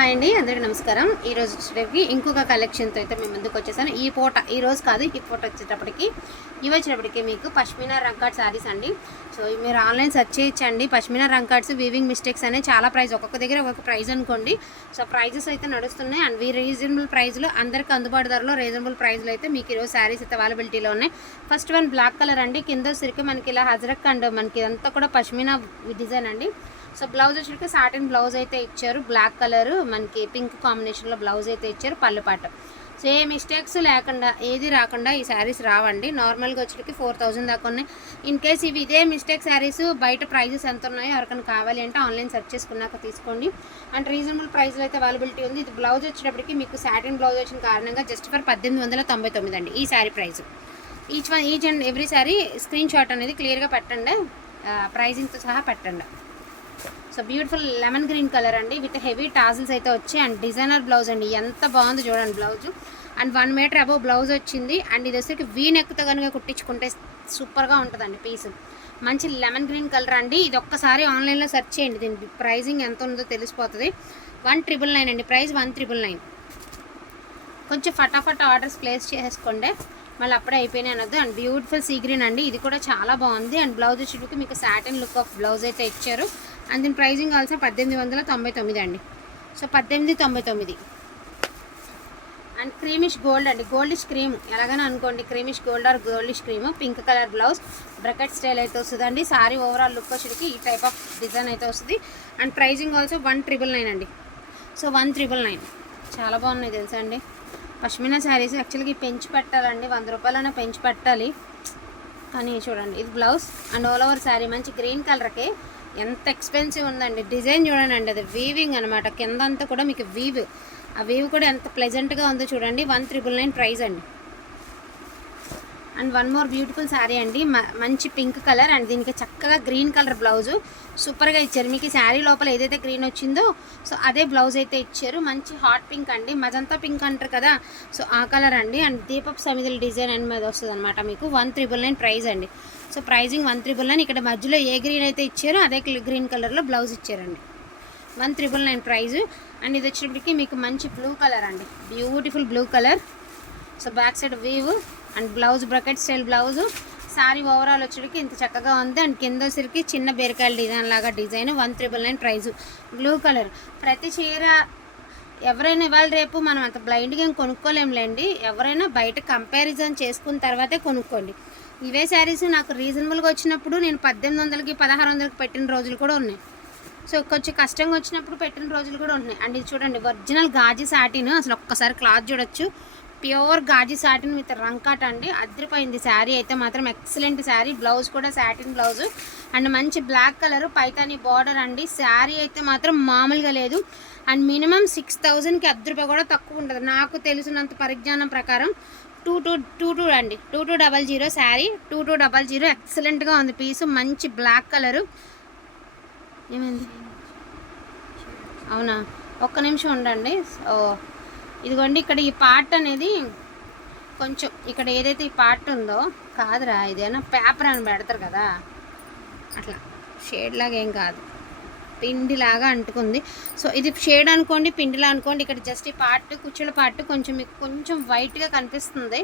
Hi అండి అందరికీ నమస్కారం. ఈ రోజు వచ్చేటప్పటికి ఇంకొక కలెక్షన్తో అయితే మేము ముందుకు వచ్చేసాను. ఈ పూట ఈ రోజు కాదు ఈ పూట వచ్చేటప్పటికి ఇవి వచ్చేటప్పటికి మీకు పష్మినా రంకాడ్ శారీస్ అండి. సో మీరు ఆన్లైన్ సెర్చ్ చేయొచ్చండి. పష్మినా రంకాడ్స్ వీవింగ్ మిస్టేక్స్ అనేవి చాలా ప్రైస్ ఒక్కొక్క దగ్గర ఒక్కొక్క ప్రైస్ అనుకోండి. సో ప్రైజెస్ అయితే నడుస్తున్నాయి. అండ్ వీ రీజనబుల్ ప్రైస్లో అందరికీ అందుబాటు ధరలో రీజనబుల్ ప్రైస్లో అయితే మీకు ఈరోజు శారీస్ అయితే అవైలబిలిటీలో ఉన్నాయి. ఫస్ట్ వన్ బ్లాక్ కలర్ అండి. కింద సిరికి మనకి ఇలా హజరక్ అండ్ మనకి ఇదంతా కూడా పష్మినా డిజైన్ అండి. సో బ్లౌజ్ వచ్చేసరికి సాటిన్ బ్లౌజ్ అయితే ఇచ్చారు. బ్లాక్ కలర్ మనకి పింక్ కాంబినేషన్లో బ్లౌజ్ అయితే ఇచ్చారు పళ్ళు పాట సో ఏ మిస్టేక్స్ లేకుండా ఏది రాకుండా ఈ శారీస్ రావండి. నార్మల్గా వచ్చేటికి ఫోర్ థౌజండ్ దాకా ఉన్నాయి. ఇన్ కేస్ ఇవి ఇదే మిస్టేక్ శారీస్ బయట ప్రైజెస్ ఎంత ఉన్నాయో ఎవరికైనా కావాలి అంటే ఆన్లైన్ సెర్చ్ చేసుకున్నాక తీసుకోండి. అండ్ రీజనబుల్ ప్రైస్లో అయితే అవైలబిలిటీ ఉంది. ఇది బ్లౌజ్ వచ్చేటప్పటికి మీకు సాటిన్ బ్లౌజ్ వచ్చిన కారణంగా జస్ట్ ఫర్ పద్దెనిమిది వందల తొంభై తొమ్మిది అండి ఈ sari price. Each one each and every sari screen shot అనేది క్లియర్గా పెట్టండి. ప్రైజింగ్తో సహా పెట్టండి. So beautiful lemon green colour అండి. విత్ హెవీ టాజిల్స్ అయితే వచ్చాయి. అండ్ డిజైనర్ బ్లౌజ్ అండి. ఎంత బాగుంది చూడండి blouse and one metre above blouse వచ్చింది. అండ్ ఇది వచ్చేసి వీ నెక్తో కనుక కుట్టించుకుంటే సూపర్గా ఉంటుందండి పీస్ మంచి లెమన్ గ్రీన్ కలర్ అండి. ఇది ఒక్కసారి ఆన్లైన్లో సెర్చ్ చేయండి. దీని ప్రైజింగ్ ఎంత ఉందో తెలిసిపోతుంది. వన్ ట్రిపుల్ నైన్ అండి. ప్రైస్ వన్ ట్రిపుల్ నైన్ కొంచెం ఫటాఫట్ ఆర్డర్స్ ప్లేస్ చేసుకోండి. మళ్ళీ అప్పుడే అయిపోయినాయి అనొద్దు అండ్ బ్యూటిఫుల్ సీ గ్రీన్ అండి. ఇది కూడా చాలా బాగుంది. అండ్ బ్లౌజ్ వచ్చేటికి మీకు సాటిన్ లుక్ ఆఫ్ బ్లౌజ్ అయితే ఇచ్చారు. అండ్ దీని ప్రైజింగ్ ఆల్సో పద్దెనిమిది వందల తొంభై తొమ్మిది అండి. సో పద్దెనిమిది తొంభై తొమ్మిది. అండ్ క్రీమిష్ గోల్డ్ అండి. Goldish cream. ఎలాగైనా అనుకోండి creamish gold or goldish cream. Pink colour blouse. Brocade style అయితే వస్తుందండి. సారీ ఓవరాల్ లుక్ వచ్చేటికి ఈ టైప్ ఆఫ్ డిజైన్ అయితే వస్తుంది. And pricing also one triple nine అండి. So one triple nine. చాలా బాగున్నాయి తెలుసా అండి. పష్మినా శారీస్ యాక్చువల్గా పెంచి పెట్టాలండి. వంద రూపాయలైనా పెంచి పెట్టాలి. కానీ చూడండి ఇది blouse. And all over sari మంచి గ్రీన్ కలర్కి ఎంత ఎక్స్పెన్సివ్ ఉందండి. డిజైన్ చూడండి అది వీవింగ్ అనమాట కింద అంతా కూడా మీకు వీవ్ ఆ వీవ్ కూడా ఎంత ప్లెజెంట్గా ఉందో చూడండి. వన్ త్రిబుల్ నైన్ ప్రైస్ అండి. And one more beautiful sari అండి. మ- మంచి పింక్ కలర్ అండ్ దీనికి చక్కగా గ్రీన్ కలర్ బ్లౌజు. సూపర్గా ఇచ్చారు. మీకు ఈ శారీ లోపల ఏదైతే గ్రీన్ వచ్చిందో సో అదే బ్లౌజ్ అయితే ఇచ్చారు. మంచి హాట్ పింక్ అండి. మజంతా పింక్ అంటారు కదా. సో ఆ కలర్ అండి. అండ్ దీపప్ సమిధుల డిజైన్ అని మీద వస్తుంది అనమాట మీకు. వన్ త్రిబుల్ నైన్ ప్రైస్ అండి. So pricing one triple nine. ఇక్కడ మధ్యలో ఏ గ్రీన్ అయితే ఇచ్చారో అదే గ్రీన్ కలర్లో బ్లౌజ్ ఇచ్చారండి. One triple nine price. And ఇది వచ్చేటప్పటికి మీకు మంచి బ్లూ కలర్ అండి. Beautiful blue colour. So back side weave. And blouse brocade style blouse. Sari overall వచ్చేటికి ఇంత చక్కగా ఉంది. అండ్ కింద వచ్చరికి చిన్న బీరకాయల డిజైన్ లాగా design one triple nine price. Blue colour. ప్రతి చీర ఎవరైనా ఇవాళ రేపు మనం అంత బ్లైండ్గా ఏం కొనుక్కోలేములేండి ఎవరైనా బయట కంపారిజన్ చేసుకున్న తర్వాతే కొనుక్కోండి. ఇవే శారీస్ నాకు రీజనబుల్గా వచ్చినప్పుడు నేను పద్దెనిమిది వందలకి పదహారు వందలకి పెట్టిన రోజులు కూడా ఉన్నాయి. సో కొంచెం కష్టంగా వచ్చినప్పుడు పెట్టిన రోజులు కూడా ఉన్నాయి. అండ్ ఇది చూడండి ఒరిజినల్ గాజీ సాటిన్ అసలు ఒక్కసారి క్లాత్ చూడొచ్చు. Pure gaji satin with rangkat అండి. అద్రిపోయింది శారీ అయితే మాత్రం. ఎక్సలెంట్ శారీ. బ్లౌజ్ కూడా సాటిన్ బ్లౌజ్ అండ్ మంచి బ్లాక్ కలర్ పైతాని బార్డర్ అండి. శారీ అయితే మాత్రం మామూలుగా లేదు. అండ్ మినిమం సిక్స్ థౌజండ్కి అర్ధ రూపాయ కూడా తక్కువ ఉంటుంది. నాకు తెలిసినంత పరిజ్ఞానం ప్రకారం టూ టూ టూ టూ అండి. Two two double zero sari. Two two double zero ఎక్సలెంట్గా ఉంది. పీసు మంచి బ్లాక్ కలరు ఏమైంది? అవునా? ఒక్క నిమిషం ఉండండి. ఓ ఇదిగోండి ఇక్కడ ఈ పార్ట్ అనేది కొంచెం ఇక్కడ ఏదైతే ఈ పార్ట్ ఉందో కాదురా ఇదేనా పేపర్ అని పెడతారు కదా అట్లా. షేడ్ లాగా ఏం కాదు. పిండిలాగా అంటుకుంది. సో ఇది షేడ్ అనుకోండి పిండిలా అనుకోండి ఇక్కడ జస్ట్ ఈ పార్ట్ కుచ్చుల పార్ట్ కొంచెం మీకు కొంచెం వైట్గా కనిపిస్తుంది.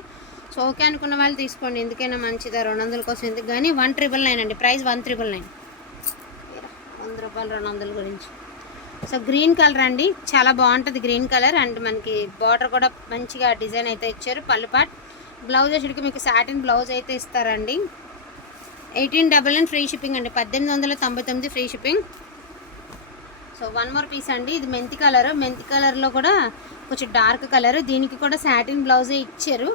సో ఓకే అనుకున్న వాళ్ళు తీసుకోండి ఎందుకైనా మంచిదా రెండు వందల కోసం ఎందుకు? కానీ వన్ ట్రిపుల్ నైన్ అండి ప్రైస్ వన్ ట్రిపుల్ నైన్ వంద రూపాయలు రెండు వందల గురించి. సో గ్రీన్ కలర్ అండి. చాలా బాగుంటుంది గ్రీన్ కలర్. అండ్ మనకి బార్డర్ కూడా మంచిగా డిజైన్ అయితే ఇచ్చారు. పళ్ళు పాట్ బ్లౌజ్ వచ్చేటికి మీకు సాటిన్ బ్లౌజ్ అయితే ఇస్తారండి. Eighteen double nine free shipping అండి. పద్దెనిమిది వందల తొంభై తొమ్మిది free shipping. So one more piece అండి. ఇది మెంతి కలర్. మెంతి కలర్లో కూడా కొంచెం డార్క్ కలర్. దీనికి కూడా సాటిన్ బ్లౌజే ఇచ్చారు.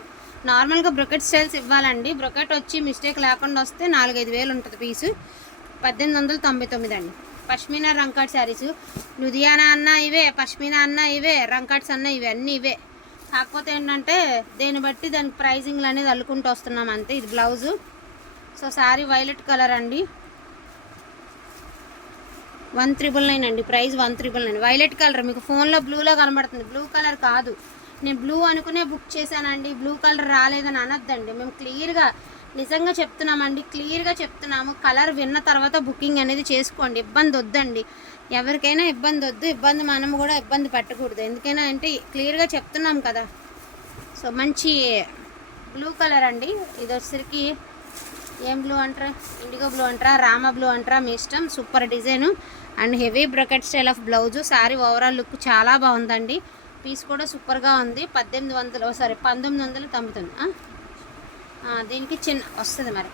నార్మల్గా బ్రొకెట్ స్టైల్స్ ఇవ్వాలండి. బ్రొకెట్ వచ్చి మిస్టేక్ లేకుండా వస్తే నాలుగైదు వేలు ఉంటుంది పీసు. పద్దెనిమిది వందల తొంభై తొమ్మిది అండి. పష్మీనా రంకాట్ శారీస్. లుధియానా అన్న ఇవే పష్మీనా అన్న ఇవే రంకాట్స్ అన్న ఇవే అన్నీ ఇవే. కాకపోతే ఏంటంటే దేన్ని బట్టి దానికి ప్రైజింగ్లు అనేది అల్లుకుంటూ వస్తున్నాం అంతే. ఇది blouse. So sari violet colour అండి. వన్ త్రిబుల్ నైన్ అండి. Price one triple nine. Violet colour. మీకు ఫోన్లో బ్లూలో కనబడుతుంది. బ్లూ కలర్ కాదు. నేను బ్లూ అనుకునే బుక్ చేశానండి. బ్లూ కలర్ రాలేదని అనొద్దండి. మేము క్లియర్గా నిజంగా చెప్తున్నామండి క్లియర్గా చెప్తున్నాము. కలర్ విన్న తర్వాత బుకింగ్ అనేది చేసుకోండి. ఇబ్బంది వద్దండి. ఎవరికైనా ఇబ్బంది వద్దు. ఇబ్బంది మనం కూడా ఇబ్బంది పెట్టకూడదు. ఎందుకైనా అంటే క్లియర్గా చెప్తున్నాం కదా. సో మంచి బ్లూ కలర్ అండి. ఇది వచ్చేసరికి ఏం బ్లూ అంటారా? ఇండిగో బ్లూ అంటారా? రామ బ్లూ అంటారా? మీ ఇష్టం. Super design. And heavy brocade style of blouse. Sari overall look చాలా బాగుందండి. పీస్ కూడా సూపర్గా ఉంది. పద్దెనిమిది వందలు సారీ పంతొమ్మిది వందలు తొంభుతుంది దీనికి చిన్న వస్తుంది మరి.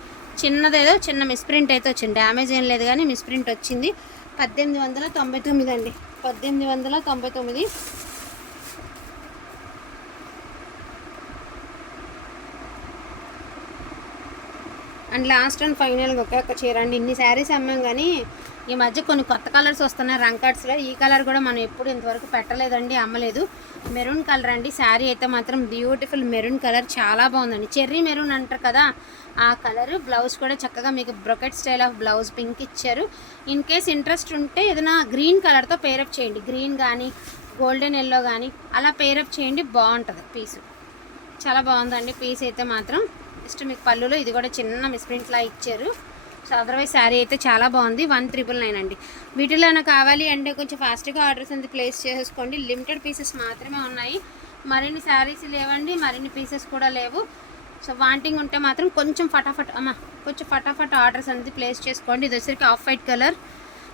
చిన్నదేదో చిన్న మిస్ప్రింట్ అయితే వచ్చింది. డ్యామేజ్ ఏం లేదు కానీ మిస్ప్రింట్ వచ్చింది. పద్దెనిమిది వందల తొంభై తొమ్మిది అండి. పద్దెనిమిది వందల తొంభై తొమ్మిది. అండ్ లాస్ట్ అండ్ ఫైనల్గా ఒకే ఒక చీర అండి. ఇన్ని శారీస్ అమ్మాం కానీ ఈ మధ్య కొన్ని కొత్త కలర్స్ వస్తున్నాయి. రంకట్స్లో ఈ కలర్ కూడా మనం ఎప్పుడు ఇంతవరకు పెట్టలేదండి అమ్మలేదు. మెరూన్ కలర్ అండి. శారీ అయితే మాత్రం బ్యూటిఫుల్ మెరూన్ కలర్. చాలా బాగుందండి. చెర్రీ మెరూన్ అంటారు కదా ఆ కలర్. బ్లౌజ్ కూడా చక్కగా మీకు brocade style of blouse pink ఇచ్చారు. ఇన్ కేస్ ఇంట్రెస్ట్ ఉంటే ఏదైనా గ్రీన్ కలర్తో పేరప్ చేయండి. గ్రీన్ కానీ గోల్డెన్ ఎల్లో కానీ అలా పేరప్ చేయండి బాగుంటుంది పీసు. చాలా బాగుందండి పీస్ అయితే మాత్రం. జస్ట్ మీకు పళ్ళులో ఇది కూడా చిన్న మిస్ప్రింట్లా ఇచ్చారు. సో అదర్వైజ్ శారీ అయితే చాలా బాగుంది. వన్ త్రిపుల్ నైన్ అండి. వీటిలో కావాలి అంటే కొంచెం ఫాస్ట్గా ఆర్డర్స్ అంత ప్లేస్ చేసుకోండి. లిమిటెడ్ పీసెస్ మాత్రమే ఉన్నాయి. మరిన్ని శారీస్ లేవండి. మరిన్ని పీసెస్ కూడా లేవు. సో వాంటింగ్ ఉంటే మాత్రం కొంచెం ఫటాఫట్ అమ్మ కొంచెం ఫటాఫట్ ఆర్డర్స్ అనేది ప్లేస్ చేసుకోండి. ఇది వచ్చరికి ఆఫ్ వైట్ కలర్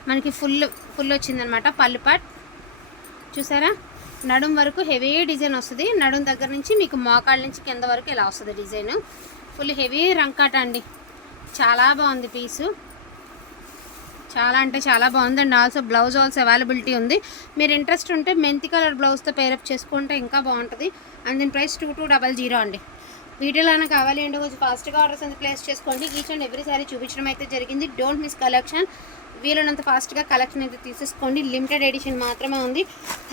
మనకి ఫుల్ ఫుల్ వచ్చిందనమాట పళ్ళు పాట్ చూసారా? నడుం వరకు హెవీ డిజైన్ వస్తుంది. నడుం దగ్గర నుంచి మీకు మోకాళ్ళ నుంచి కింద వరకు ఇలా వస్తుంది డిజైన్ ఫుల్ హెవీ రంకాట అండి. చాలా బాగుంది పీసు. చాలా అంటే చాలా బాగుంది and also blouse also availability ఉంది. మీరు ఇంట్రెస్ట్ ఉంటే మెంతి కలర్ బ్లౌజ్తో పేరప్ చేసుకుంటే ఇంకా బాగుంటుంది. అండ్ దీని price two two double zero అండి. వీటిలోనే కావాలి అంటే కొంచెం ఫాస్ట్గా ఆర్డర్స్ అనేది ప్లేస్ చేసుకోండి? ఈచ్ అండ్ ఎవ్రీ సారీ చూపించడం అయితే జరిగింది. డోంట్ మిస్ కలెక్షన్ వీలైనంత ఫాస్ట్గా కలెక్షన్ అయితే తీసేసుకోండి. లిమిటెడ్ ఎడిషన్ మాత్రమే ఉంది.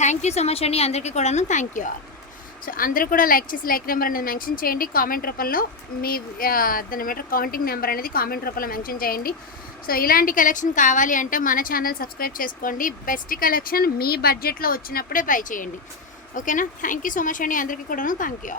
థ్యాంక్ యూ సో మచ్ అండి. అందరికీ కూడాను థ్యాంక్ యూ ఆల్ సో అందరూ కూడా లైక్ చేసి లైక్ నెంబర్ అనేది మెన్షన్ చేయండి. కామెంట్ రూపంలో మీ దాని మీద కౌంటింగ్ నెంబర్ అనేది కామెంట్ రూపంలో మెన్షన్ చేయండి. సో ఇలాంటి కలెక్షన్ కావాలి అంటే మన ఛానల్ సబ్స్క్రైబ్ చేసుకోండి. బెస్ట్ కలెక్షన్ మీ బడ్జెట్లో వచ్చినప్పుడే బై చేయండి. ఓకేనా? థ్యాంక్ యూ సో మచ్ అండి అందరికీ కూడాను. Thank you